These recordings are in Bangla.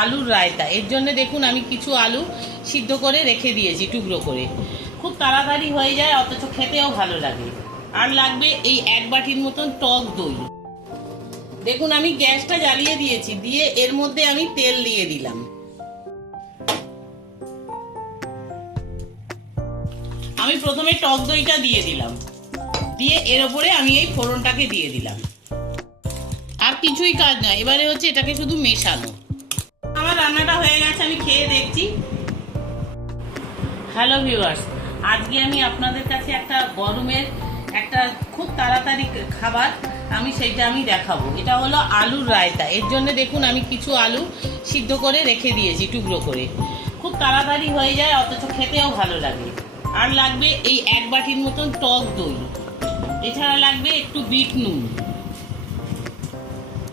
আলুর রায়তা। এর জন্য দেখুন আমি কিছু আলু সিদ্ধ করে রেখে দিয়েছি টুকরো করে। খুব তাড়াতাড়ি হয়ে যায়, অথচ খেতেও ভালো লাগে। আর লাগবে এই 1 বাটির মতন টক দই। দেখুন আমি গ্যাসটা জ্বালিয়ে দিয়েছি, দিয়ে এর মধ্যে আমি তেল দিয়ে দিলাম। আমি প্রথমে টক দইটা দিয়ে দিলাম, দিয়ে এর উপরে আমি এই ফোড়নটাকে দিয়ে দিলাম। আর কিছুই কাজ নয়, এবারে হচ্ছে এটাকে শুধু মেশানো। আমার রান্নাটা হয়ে গেছে, আমি খেয়ে দেখছি। হ্যালো ভিউয়ার্স, আজকে আমি আপনাদের কাছে একটা গরমের একটা খুব তাড়াতাড়ি খাবার সেইটা আমি দেখাবো। এটা হলো আলুর রায়তা। এর জন্য দেখুন আমি কিছু আলু সিদ্ধ করে রেখে দিয়েছি টুকরো করে। খুব তাড়াতাড়ি হয়ে যায়, অথচ খেতেও ভালো লাগে। আর লাগবে এই 1 বাটির মতন টক দই। এছাড়া লাগবে একটু বিট নুন,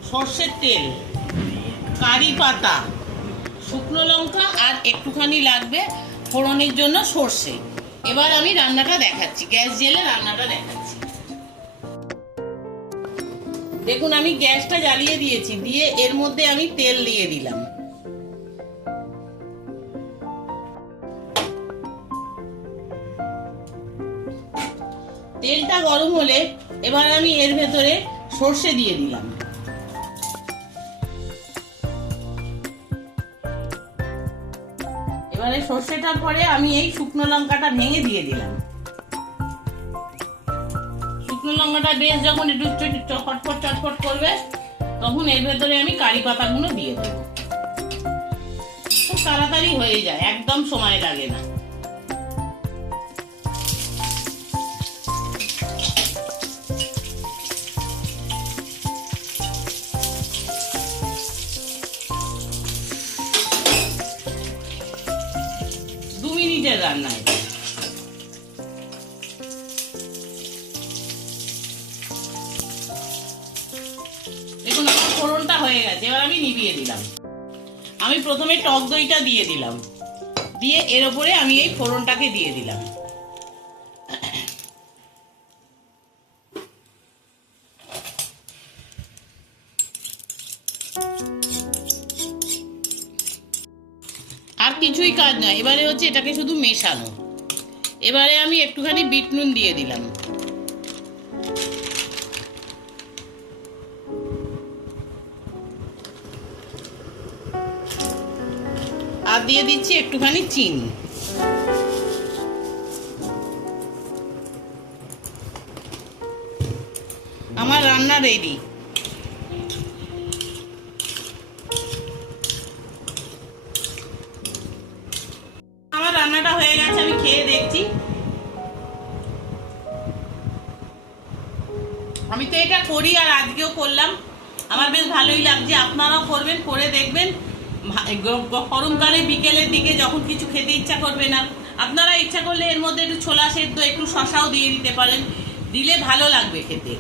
সর্ষের তেল, কারি পাতা, শুকনো লঙ্কা, আর একটুখানি লাগবে ফোড়নের জন্য সর্ষে। এবার আমি রান্নাটা দেখাচ্ছি, গ্যাস জেলে রান্নাটা দেখাচ্ছি। দেখুন আমি গ্যাসটা জ্বালিয়ে দিয়েছি, দিয়ে এর মধ্যে আমি তেল দিয়ে দিলাম। তেলটা গরম হলে এবার আমি এর ভেতরে সর্ষে দিয়ে দিলাম। এবারে সর্ষেটার পরে আমি এই শুকনো লঙ্কাটা ভেঙে দিয়ে দিলাম। শুকনো লঙ্কাটা বেশ যখন একটু চটপট চটপট করবে, তখন এর ভেতরে আমি কারি পাতাগুলো দিয়ে দেবো। খুব তাড়াতাড়ি হয়ে যায়, একদম সময় লাগে না। রান্না দেখুন আমার ফোড়নটা হয়ে গেছে, এবার আমি নিভিয়ে দিলাম। আমি প্রথমে টক দইটা দিয়ে দিলাম, দিয়ে এর উপরে আমি এই ফোড়নটাকে দিয়ে দিলাম। আর কিছুই কাজ নয়, এবারে হচ্ছে এটাকে শুধু মেশানো। এবারে আমি একটুখানি বিট নুন দিয়ে দিলাম। আর দিয়ে দিচ্ছি একটুখানি চিনি। আমার রান্না রেডি। রান্নাটা হয়ে গেছে, আমি খেয়ে দেখছি। আমি তো এটা করি, আর আজকেও করলাম, আমার বেশ ভালোই লাগছে। আপনারাও করবেন, করে দেখবেন। গরমকালে বিকেলের দিকে যখন কিছু খেতে ইচ্ছা করবে না, আপনারা ইচ্ছা করলে এর মধ্যে একটু ছোলা সেদ্ধ, একটু শশাও দিয়ে দিতে পারেন, দিলে ভালো লাগবে খেতে।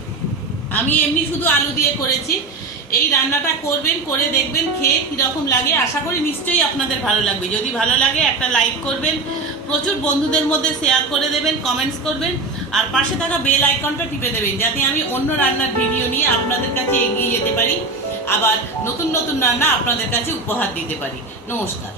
আমি এমনি শুধু আলু দিয়ে করেছি। এই রান্নাটা করবেন, করে দেখবেন, খেয়ে কিরকম লাগে। আশা করি নিশ্চয়ই আপনাদের ভালো লাগবে। যদি ভালো লাগে একটা লাইক করবেন, প্রচুর বন্ধুদের মধ্যে শেয়ার করে দেবেন, কমেন্টস করবেন, আর পাশে থাকা বেল আইকনটা টিপে দেবেন, যাতে আমি অন্য রান্নার ভিডিও নিয়ে আপনাদের কাছে এগিয়ে যেতে পারি, আবার নতুন নতুন রান্না আপনাদের কাছে উপহার দিতে পারি। নমস্কার।